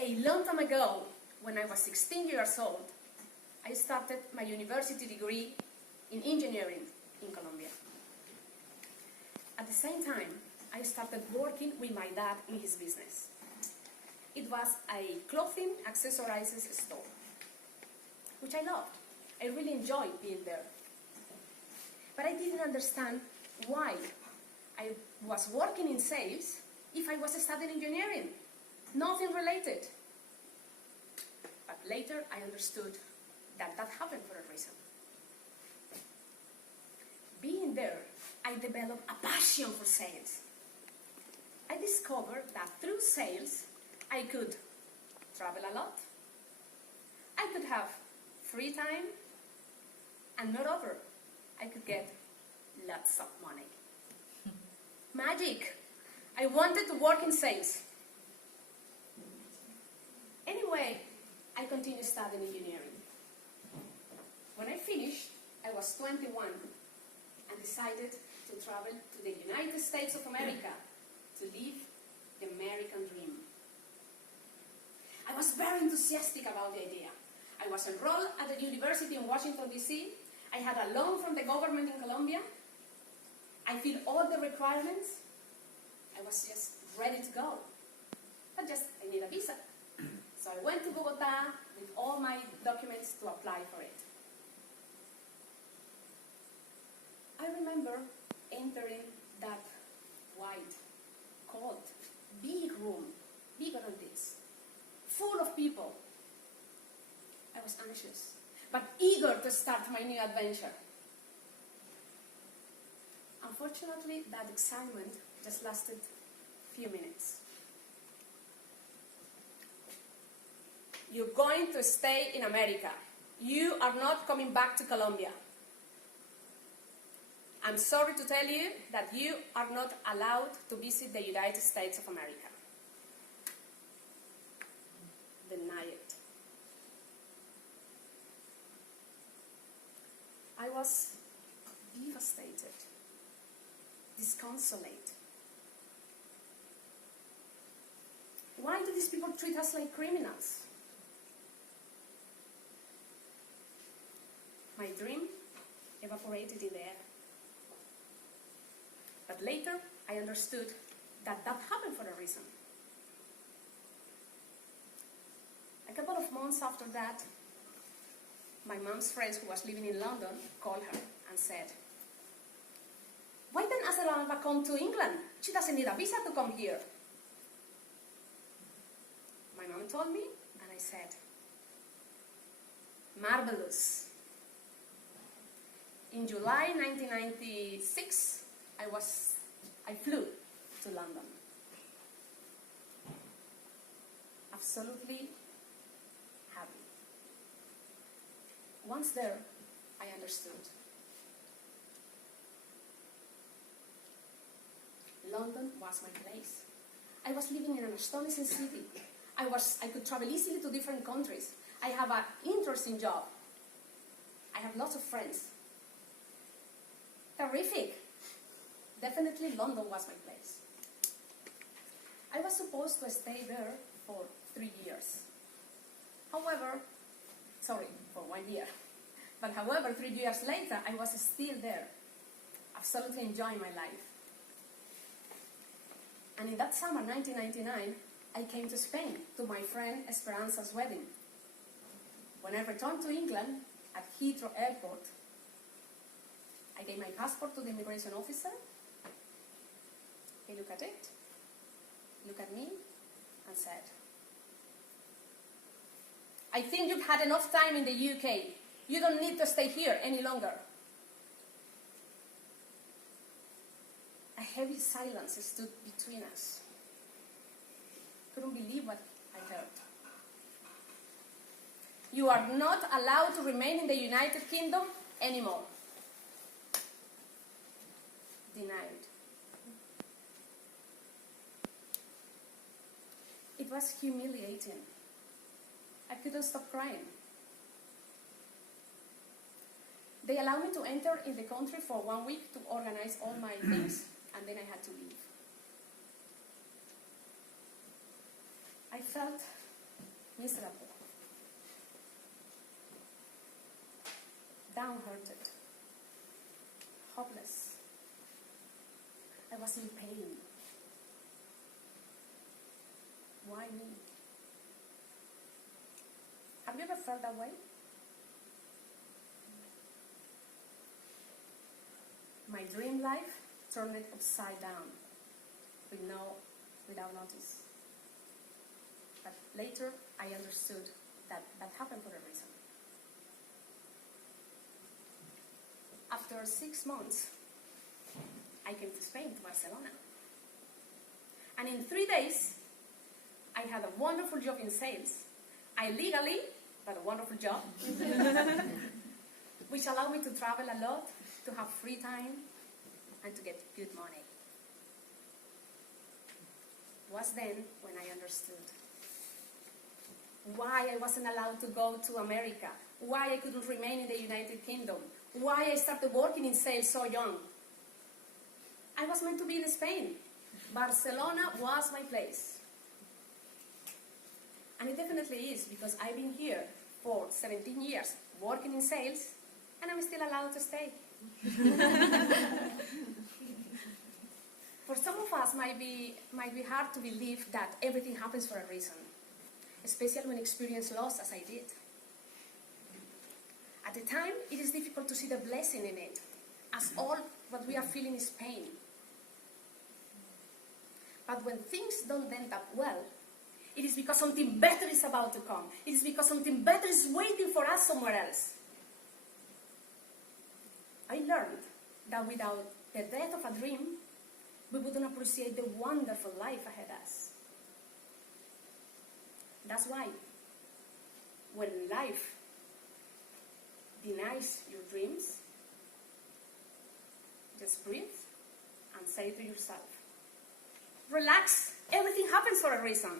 A long time ago, when I was 16 years old, I started my university degree in engineering in Colombia. At the same time, I started working with my dad in his business. It was a clothing accessories store, which I loved. I really enjoyed being there. But I didn't understand why I was working in sales if I was studying engineering. Nothing related. But later I understood that that happened for a reason. Being there, I developed a passion for sales. I discovered that through sales, I could travel a lot, I could have free time, and moreover, I could get lots of money. Magic! I wanted to work in sales. Anyway, I continued studying engineering. When I finished, I was 21 and decided to travel to the United States of America to live the American dream. I was very enthusiastic about the idea. I was enrolled at the university in Washington, D.C. I had a loan from the government in Colombia. I filled all the requirements. I was just ready to go. But I need a visa. So I went to Bogota with all my documents to apply for it. I remember entering that white, cold, big room, bigger than this, full of people. I was anxious, but eager to start my new adventure. Unfortunately, that excitement just lasted a few minutes. You're going to stay in America. You are not coming back to Colombia. I'm sorry to tell you that you are not allowed to visit the United States of America. Deny it. I was devastated, disconsolate. Why do these people treat us like criminals? My dream evaporated in the air. But later, I understood that that happened for a reason. A couple of months after that, my mom's friends who was living in London called her and said, "Why didn't Esmeralda come to England? She doesn't need a visa to come here." My mom told me, and I said, "Marvelous." In July 1996, I flew to London. Absolutely happy. Once there, I understood. London was my place. I was living in an astonishing city. I could travel easily to different countries. I have an interesting job. I have lots of friends. Terrific. Definitely London was my place. I was supposed to stay there for 3 years. However, for 1 year. But however, 3 years later, I was still there, absolutely enjoying my life. And in that summer, 1999, I came to Spain, to my friend Esperanza's wedding. When I returned to England, at Heathrow Airport, I gave my passport to the immigration officer. He looked at it, looked at me, and said, "I think you've had enough time in the UK. You don't need to stay here any longer." A heavy silence stood between us. Couldn't believe what I heard. "You are not allowed to remain in the United Kingdom anymore." Denied. It was humiliating. I couldn't stop crying. They allowed me to enter in the country for 1 week to organize all my things, and then I had to leave. I felt miserable, downhearted, hopeless. I was in pain. Why me? Have you ever felt that way? My dream life turned it upside down without notice. But later I understood that happened for a reason. After 6 months, I came to Spain, to Barcelona. And in 3 days, I had a wonderful job in sales. Illegally, but a wonderful job. Which allowed me to travel a lot, to have free time, and to get good money. It was then when I understood why I wasn't allowed to go to America, why I couldn't remain in the United Kingdom, why I started working in sales so young. I was meant to be in Spain. Barcelona was my place. And it definitely is, because I've been here for 17 years working in sales, and I'm still allowed to stay. For some of us, might be hard to believe that everything happens for a reason, especially when experience loss as I did. At the time, it is difficult to see the blessing in it, as all what we are feeling is pain. But when things don't end up well, it is because something better is about to come. It is because something better is waiting for us somewhere else. I learned that without the death of a dream, we wouldn't appreciate the wonderful life ahead of us. That's why, when life denies your dreams, just breathe and say to yourself, relax, everything happens for a reason.